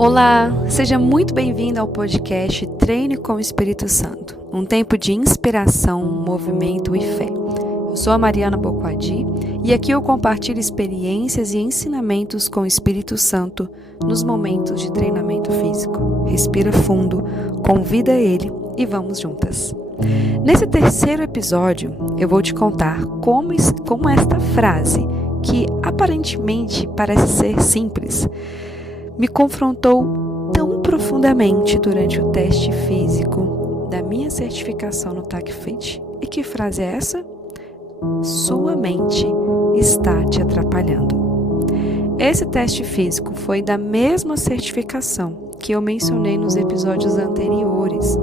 Olá, seja muito bem-vindo ao podcast Treine com o Espírito Santo, um tempo de inspiração, movimento e fé. Eu sou a Mariana Boquadi e aqui eu compartilho experiências e ensinamentos com o Espírito Santo nos momentos de treinamento físico. Respira fundo, convida ele e vamos juntas. Nesse terceiro episódio, eu vou te contar como esta frase, que aparentemente parece ser simples, me confrontou tão profundamente durante o teste físico da minha certificação no TACFIT. E que frase é essa? Sua mente está te atrapalhando. Esse teste físico foi da mesma certificação que eu mencionei nos episódios anteriores.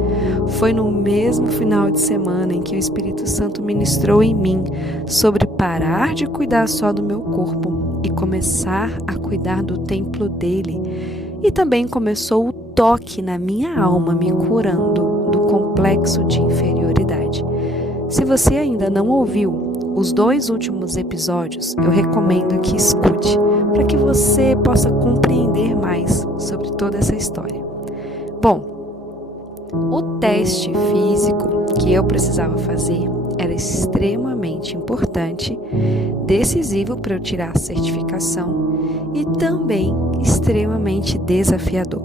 Foi no mesmo final de semana em que o Espírito Santo ministrou em mim sobre parar de cuidar só do meu corpo e começar a cuidar do templo dele. E também começou o toque na minha alma, me curando do complexo de inferioridade. Se você ainda não ouviu os 2 últimos episódios, eu recomendo que escute, para que você possa compreender mais sobre toda essa história. Bom, o teste físico que eu precisava fazer era extremamente importante, decisivo para eu tirar a certificação e também extremamente desafiador.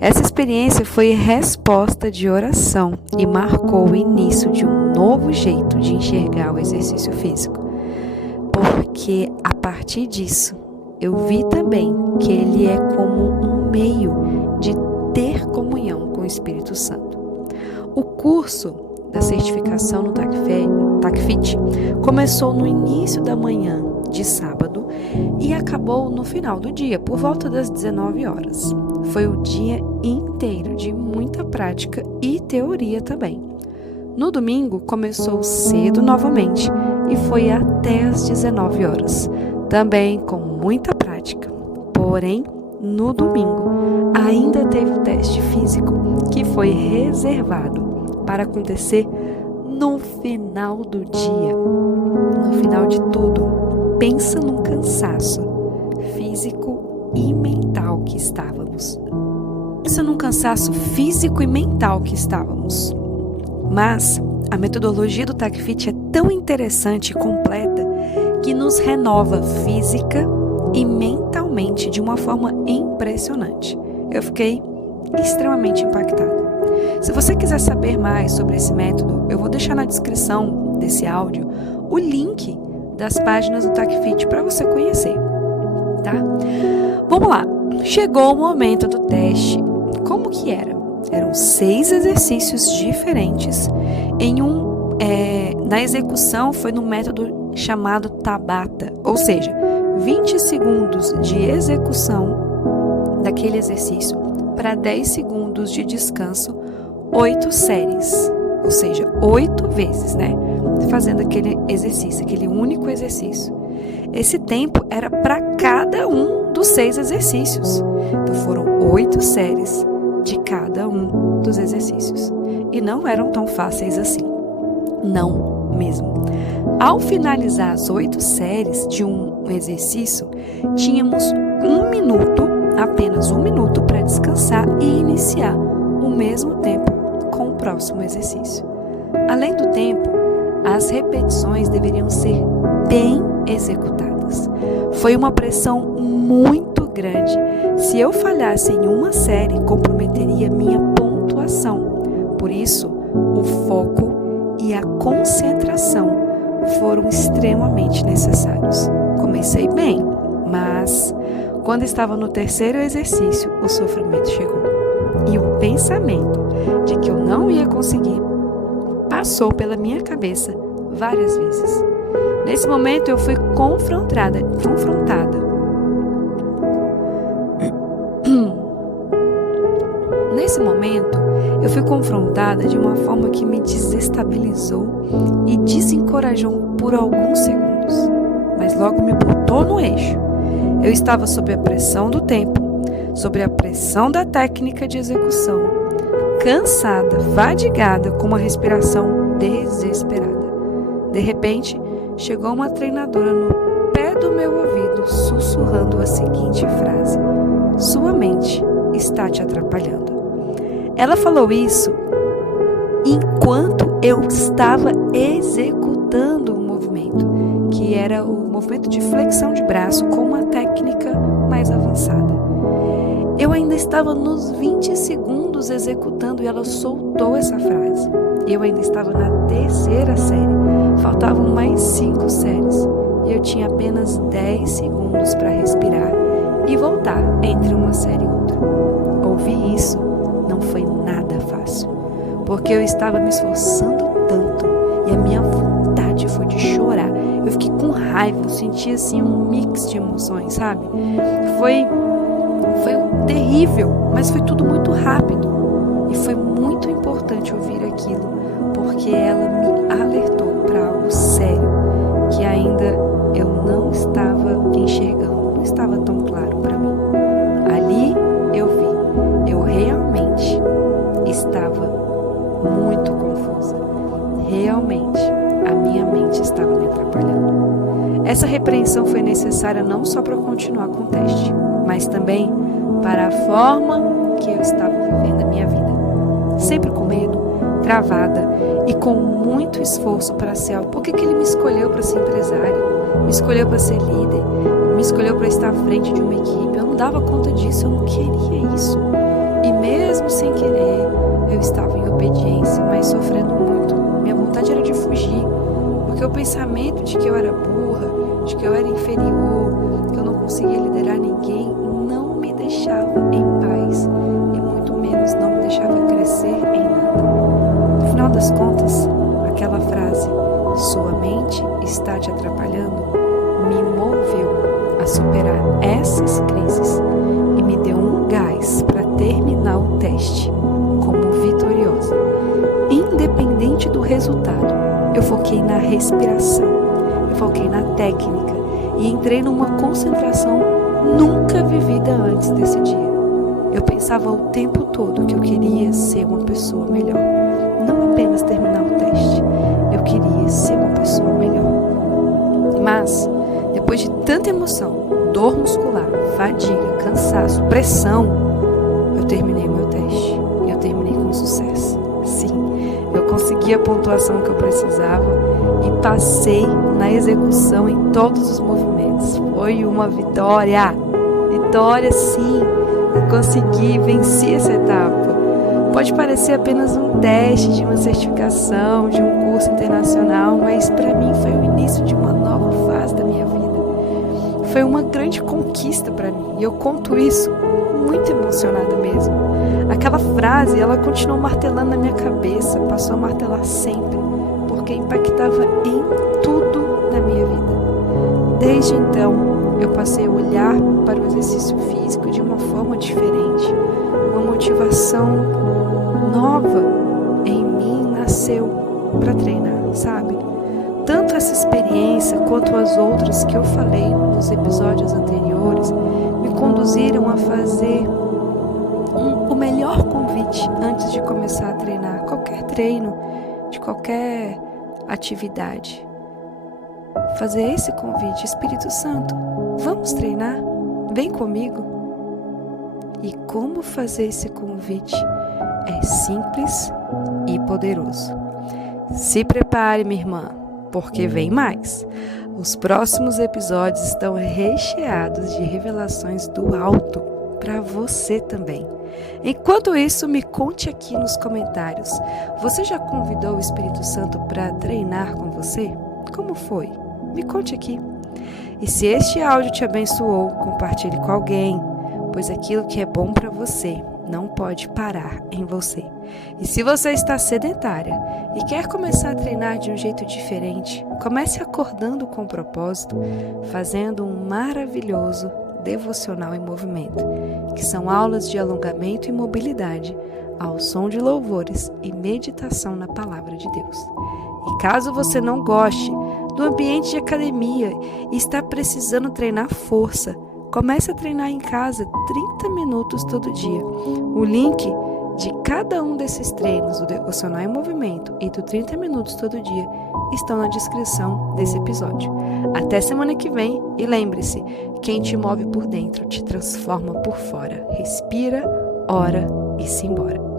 Essa experiência foi resposta de oração e marcou o início de um novo jeito de enxergar o exercício físico, porque a partir disso eu vi também que ele é como um meio de ter comunhão com o Espírito Santo. O curso da certificação no TACFIT começou no início da manhã de sábado e acabou no final do dia, por volta das 19 horas. Foi o dia inteiro de muita prática e teoria também. No domingo começou cedo novamente e foi até as 19 horas, também com muita prática. Porém, no domingo ainda teve o teste físico que foi reservado para acontecer no final do dia, no final de tudo. Pensa num cansaço físico e mental que estávamos. Pensa num cansaço físico e mental que estávamos. Mas a metodologia do TACFIT é tão interessante e completa que nos renova física e mentalmente de uma forma impressionante. Eu fiquei extremamente impactada. Se você quiser saber mais sobre esse método, eu vou deixar na descrição desse áudio o link das páginas do TACFIT para você conhecer, tá? Vamos lá, chegou o momento do teste. Como que era? Eram 6 exercícios diferentes. Na execução foi no método chamado Tabata, ou seja, 20 segundos de execução daquele exercício para 10 segundos de descanso, 8 séries, ou seja, 8 vezes, né? Fazendo aquele exercício, aquele único exercício. Esse tempo era para cada um dos 6 exercícios. Então foram 8 séries de cada um dos exercícios. E não eram tão fáceis assim. Não mesmo. Ao finalizar as 8 séries de um exercício, tínhamos 1 minuto, apenas 1 minuto para descansar e iniciar o mesmo tempo com o próximo exercício. Além do tempo, as repetições deveriam ser bem executadas. Foi uma pressão muito grande. Se eu falhasse em uma série, comprometeria minha pontuação. Por isso, o foco e a concentração foram extremamente necessários. Comecei bem, mas quando estava no terceiro exercício, o sofrimento chegou. E o pensamento de que eu não ia conseguir passou pela minha cabeça várias vezes. Nesse momento eu fui confrontada. Nesse momento eu fui confrontada de uma forma que me desestabilizou e desencorajou por alguns segundos, mas logo me botou no eixo. Eu estava sob a pressão do tempo, sob a pressão da técnica de execução, cansada, fadigada, com uma respiração desesperada. De repente, chegou uma treinadora no pé do meu ouvido, sussurrando a seguinte frase: sua mente está te atrapalhando. Ela falou isso enquanto eu estava executando o movimento, que era o movimento de flexão de braço com uma técnica mais avançada. Eu ainda estava nos 20 segundos executando e ela soltou essa frase. Eu ainda estava na 3ª série, faltavam mais 5 séries e eu tinha apenas 10 segundos para respirar e voltar entre uma série e outra. Ouvir isso não foi nada fácil, porque eu estava me esforçando tanto e a minha vontade foi de chorar. Eu fiquei com raiva, eu senti assim um mix de emoções, sabe? Foi terrível, mas foi tudo muito rápido e foi muito importante ouvir aquilo, porque ela me alertou para algo sério que ainda eu não estava enxergando, não estava tão claro para mim. Ali eu vi, eu realmente estava muito confusa. Realmente, a minha mente estava me atrapalhando. Essa repreensão foi necessária não só para continuar com o teste, mas também para a forma que eu estava vivendo a minha vida. Sempre com medo, travada e com muito esforço para ser algo. Por que ele me escolheu para ser empresária? Me escolheu para ser líder? Me escolheu para estar à frente de uma equipe? Eu não dava conta disso, eu não queria isso. E mesmo sem querer, eu estava em obediência, mas sofrendo muito. Minha vontade era de fugir, porque o pensamento de que eu era burra, de que eu era inferior, que eu não conseguia liderar ninguém, não me deixava em paz e muito menos não me deixava crescer em nada. No final das contas, aquela frase, sua mente está te atrapalhando, me moveu a superar essas crises e me deu um gás para terminar o teste como vitoriosa. Independente do resultado, eu foquei na respiração, eu foquei na técnica e entrei numa concentração nunca vivida antes desse dia. Eu pensava o tempo todo que eu queria ser uma pessoa melhor, não apenas terminar o teste, eu queria ser uma pessoa melhor. Mas, depois de tanta emoção, dor muscular, fadiga, cansaço, pressão, eu terminei meu teste e eu terminei com sucesso. Sim, eu consegui a pontuação que eu precisava e passei na execução em todos os movimentos. Foi uma vitória! Vitória, sim! Eu consegui, venci essa etapa. Pode parecer apenas um teste de uma certificação, de um curso internacional, mas para mim foi o início de uma nova fase da minha vida. Foi uma grande conquista para mim e eu conto isso muito emocionada mesmo. Aquela frase, ela continuou martelando na minha cabeça, passou a martelar sempre, porque impactava em tudo na minha vida. Desde então, eu passei a olhar para o exercício físico de uma forma diferente. Uma motivação nova em mim nasceu para treinar, sabe? Tanto essa experiência quanto as outras que eu falei nos episódios anteriores me conduziram a fazer o melhor convite antes de começar a treinar qualquer treino, de qualquer atividade. Fazer esse convite, Espírito Santo, vamos treinar? Vem comigo. E como fazer esse convite é simples e poderoso. Se prepare, minha irmã, porque vem mais. Os próximos episódios estão recheados de revelações do alto para você também. Enquanto isso, me conte aqui nos comentários. Você já convidou o Espírito Santo para treinar com você? Como foi? Me conte aqui. E se este áudio te abençoou, compartilhe com alguém, pois aquilo que é bom para você não pode parar em você. E se você está sedentária e quer começar a treinar de um jeito diferente, comece acordando com propósito, fazendo um maravilhoso devocional em movimento, que são aulas de alongamento e mobilidade ao som de louvores e meditação na palavra de Deus. E caso você não goste do ambiente de academia e está precisando treinar força, comece a treinar em casa 30 minutos todo dia. O link de cada um desses treinos, do Devocional em Movimento e do 30 minutos todo dia, estão na descrição desse episódio. Até semana que vem e lembre-se, quem te move por dentro te transforma por fora. Respira, ora e simbora.